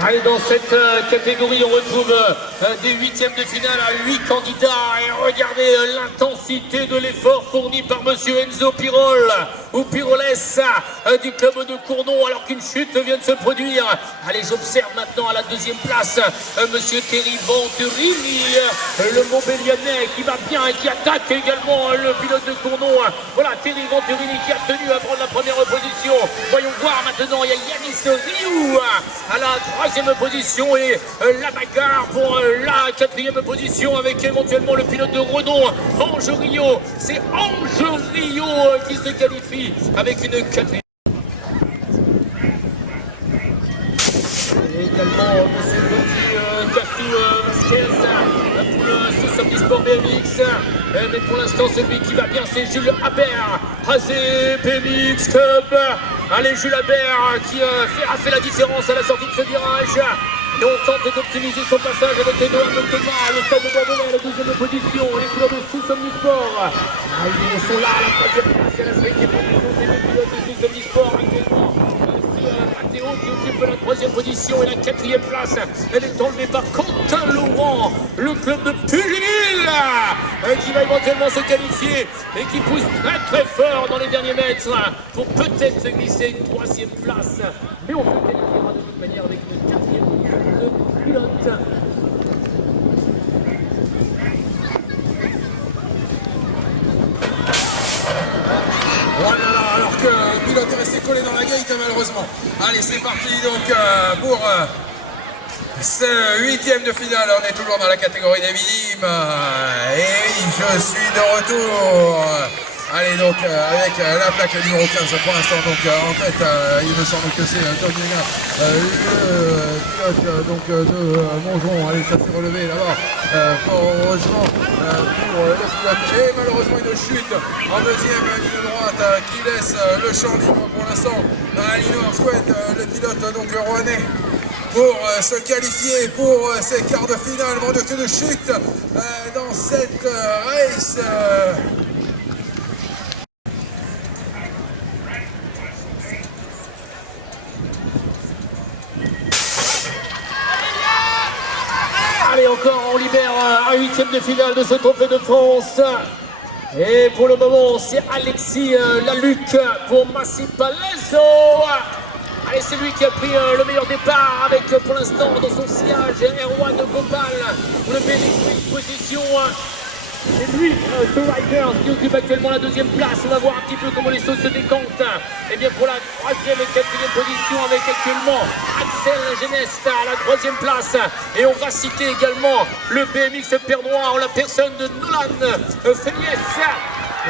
Allez, dans cette catégorie, on retrouve des huitièmes de finale à 8 candidats. Et regardez l'intensité de l'effort fourni par monsieur Enzo Pirol ou Piroles du club de Cournon, alors qu'une chute vient de se produire. Allez, j'observe maintenant à la deuxième place monsieur Thierry Venturini, le Montbélianais qui va bien et qui attaque également le pilote de Cournon. Voilà, Thierry Venturini qui a tenu à prendre la première position. Voyons voir maintenant, il y a Yanis Rioux à la troisième position et la bagarre pour la quatrième position avec éventuellement le pilote de Renault, Ange Rio. C'est Ange Rio qui se qualifie avec une quatrième. Et également monsieur Gauthier Cassou Vasquez pour le Samedi Sport BMX. Mais pour l'instant, celui qui va bien, c'est Jules Habert, Azé BMX Cup. Allez, Jules Habert qui a fait la différence à la sortie de ce virage. Et on tente d'optimiser son passage avec Noam Thomas, le stade de Bordeaux à la deuxième position. Les pilotes de Sous-Omnisport. Ils sont là à la troisième place et à la cinquième position. C'est les pilotes de Sous-Omnisport actuellement. Mathéo qui occupe la troisième position et la quatrième place. Elle est enlevée par Quentin Laurent, le club de Pugil, qui va éventuellement se qualifier et qui pousse très très fort dans les derniers mètres pour peut-être se glisser une troisième place. Mais on se qualifiera de toute manière avec une quatrième pilote. Voilà, alors que le pilote est resté collé dans la gate malheureusement. Allez, c'est parti donc pour ce huitième de finale. On est toujours dans la catégorie des minimes. Et je suis de retour. Allez, donc avec la plaque numéro 15 pour l'instant, donc en tête, il me semble que c'est Tom Yega, le pilote donc, de Mongeon. Allez, ça s'est relevé là-bas, fort heureusement pour le pilote. Et malheureusement une chute en deuxième ligne droite qui laisse le champ libre pour l'instant à Lino Arsquet, le pilote donc rouennais, pour se qualifier pour ces quarts de finale. Mon Dieu, que de chute dans cette race. Allez, encore, on libère un huitième de finale de ce trophée de France. Et pour le moment, c'est Alexis Laluc pour Massipalezzo. Allez, c'est lui qui a pris le meilleur départ avec pour l'instant dans son sillage Erwan Gopal pour le BMX position. C'est lui, The Riders, qui occupe actuellement la deuxième place. On va voir un petit peu comment les choses se décantent. Et bien pour la troisième et quatrième position avec actuellement Axel Genest à la troisième place. Et on va citer également le BMX Pernois en la personne de Nolan Feliès.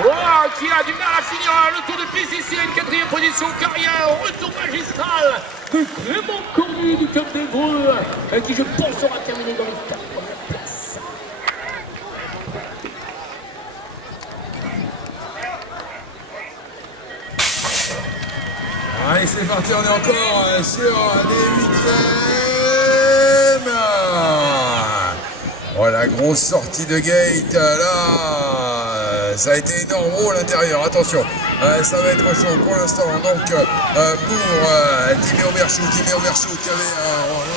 Oh, qui a du mal à finir le tour de piste ici, une quatrième position carrière, retour magistral de Clément Cornu du Club d'Evreux, qui je pense aura terminé dans les 4 premières places. Allez, c'est parti, on est encore sur des huitièmes. Voilà, grosse sortie de gate, là, ça a été énorme. Oh, l'intérieur, attention, ça va être chaud pour l'instant. Donc, pour Timéo Berchou qui avait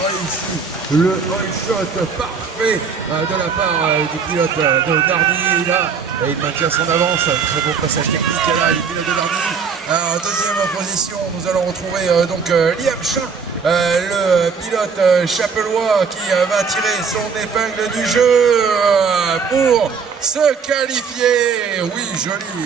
réussi le one shot parfait de la part du pilote de Dardy, là, et il maintient son avance. Très bon passage technique, là, du pilote de Dardy. En deuxième position, nous allons retrouver donc Liam Chin, le pilote chapellois qui va tirer son épingle du jeu pour se qualifier. Oui, joli.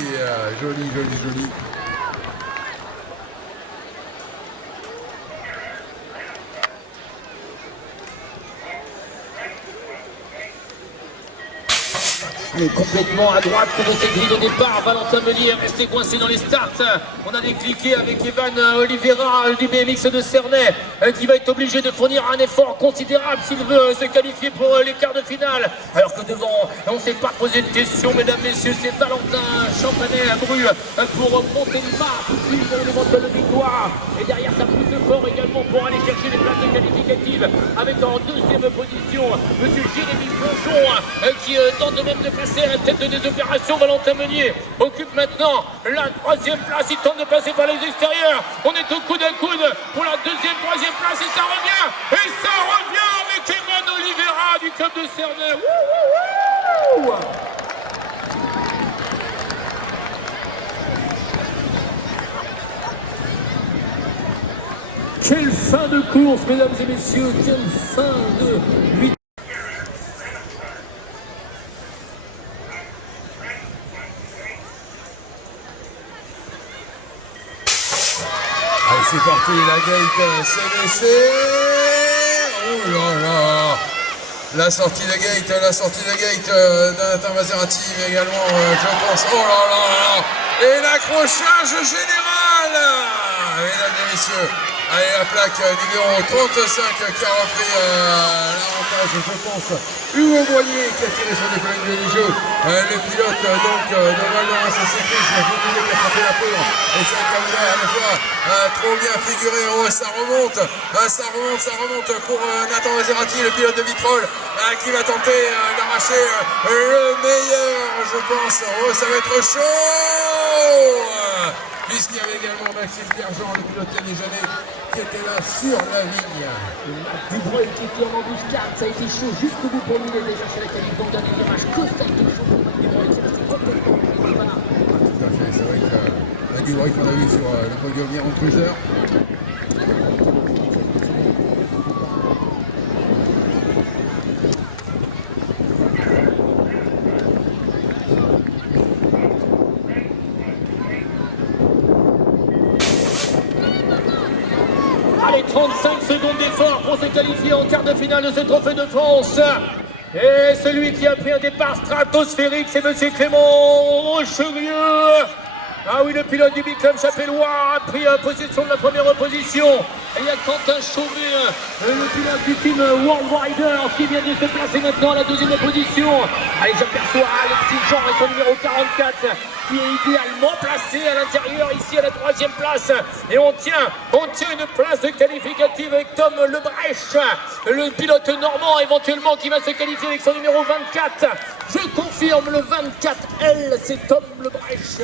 Allez, complètement à droite de cette grille de départ. Valentin Meunier est resté coincé dans les starts. On a décliqué avec Evan Oliveira du BMX de Cernay qui va être obligé de fournir un effort considérable s'il veut se qualifier pour les quarts de finale. Alors que devant, on ne s'est pas posé de question, mesdames, messieurs, c'est Valentin Champanet à Bru pour monter le pas pour une éventuelle victoire. Et derrière, ça pousse fort également pour aller chercher les places qualificatives avec en deuxième position monsieur Jérémy Bonjon qui tente de même de passer à la tête des opérations. Valentin Meunier occupe maintenant la troisième place. Il tente de passer par les extérieurs. On est au coude à coude pour la deuxième, troisième place et ça revient. Et de Cernay. Wouh, wouh, wouh. Quelle fin de course, mesdames et messieurs, quelle fin de 8. Allez, c'est parti, la gate s'est laissée. Oh là là. La sortie de gate de Nathan Maserati, mais également, je pense, oh là là. Et l'accrochage général. Mesdames et messieurs, allez, la plaque numéro 35 qui a repris l'avantage, je pense, Hugo Boyer qui a tiré son épingle du jeu. Le pilote donc de Val-d'Orens Cyclisme, vous voulez qui a frappé la poudre. Et c'est comme là à la fois trop bien figuré. Oh, ça remonte pour Nathan Maserati, le pilote de Vitrolles, qui va tenter d'arracher le meilleur, je pense. Oh, ça va être chaud, puisqu'il y avait également Maxime Pierre-Jean, le pilote canéjanais, qui était là sur la ligne. Dubreuil qui était en embuscade, ça a été chaud jusqu'au bout pour lui, il est déjà chez la qualif dans le dernier virage. Costa a été chaud pour Matt Dubreuil qui est resté complètement voilà. Tout à fait, c'est vrai que Matt Dubreuil qu'on a vu sur le podium hier en cruiser. Allez, 35 secondes d'effort pour se qualifier en quart de finale de ce Trophée de France. Et celui qui a pris un départ stratosphérique, c'est monsieur Clément Rocherieux. Ah oui, le pilote du Big Club Chapellois a pris possession de la première position. Et il y a Quentin Chauvet, le pilote du team World Rider, qui vient de se placer maintenant à la deuxième position. Allez, j'aperçois Alexis Jean et son numéro 44, qui est idéalement placé à l'intérieur, ici à la troisième place. Et on tient une place qualificative avec Tom Lebrèche, le pilote normand éventuellement qui va se qualifier avec son numéro 24. Je confirme le 24L, c'est Tom Lebrèche.